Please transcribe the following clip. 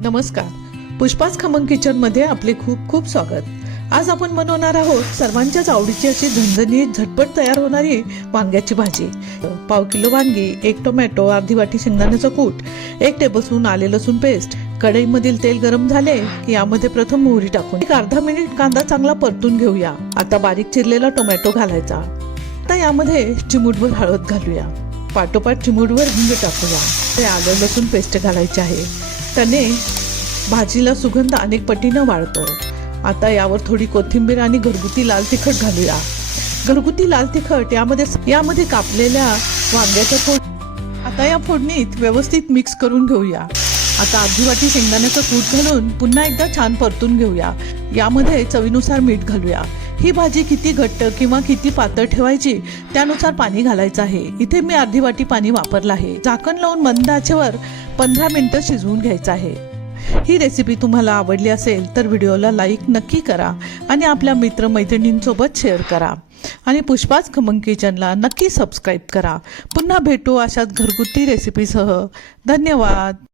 नमस्कार, पुष्पाच खमंग किचनमध्ये आपले खूप खूप स्वागत। आज आपण बनवणार आहोत सर्वांच्याच आवडीची अशी झणझणीत झटपट तयार होणारी वांग्याची भाजी। पाव किलो वांगी, 1 टोमॅटो, अर्धी वाटी शेंगदाण्याचं कूट, 1 टेबलस्पून आले लसूण पेस्ट। कढईमधील तेल गरम झाले की यामध्ये प्रथम मोहरी टाकून अर्धा मिनिट कांदा चांगला परतून घेऊया। आता बारीक चिरलेला टोमॅटो घालायचा। आता यामध्ये चिमूटभर हळद घालूया, पाठोपाठ चिमूटभर हिंग टाकूया। ते आलं लसूण पेस्ट घालायचे आहे, त्याने भाजीला सुगंध अनेक पटीने वाढतो। आता यावर थोडी कोथिंबीर आणि घरगुती लाल तिखट घालूया। घरगुती लाल तिखट यामध्ये कापलेल्या वांग्याच्या आता या फोडणीत व्यवस्थित मिक्स करून घेऊया। आता अर्धी वाटी शेंगदाण्याचं कूट घालून पुन्हा एकदा छान परतून घेऊया। यामध्ये चवीनुसार मीठ घालूया। ही भाजी किती घट्ट किंवा किती पातळ ठेवायची त्यानुसार पाणी घालायचं आहे। इथे मी अर्धी वाटी पाणी वापरलं आहे। झाकण लावून मंद आचेवर 15 मिनिटं शिजवून घ्यायचं आहे। ही रेसिपी तुम्हाला आवडली असेल तर व्हिडिओला लाईक नक्की करा आणि आपल्या मित्रमैत्रिणींसोबत शेअर करा आणि पुष्पाच खमंग किचनला नक्की सबस्क्राईब करा। पुन्हा भेटू अशाच घरगुती रेसिपीसह। धन्यवाद।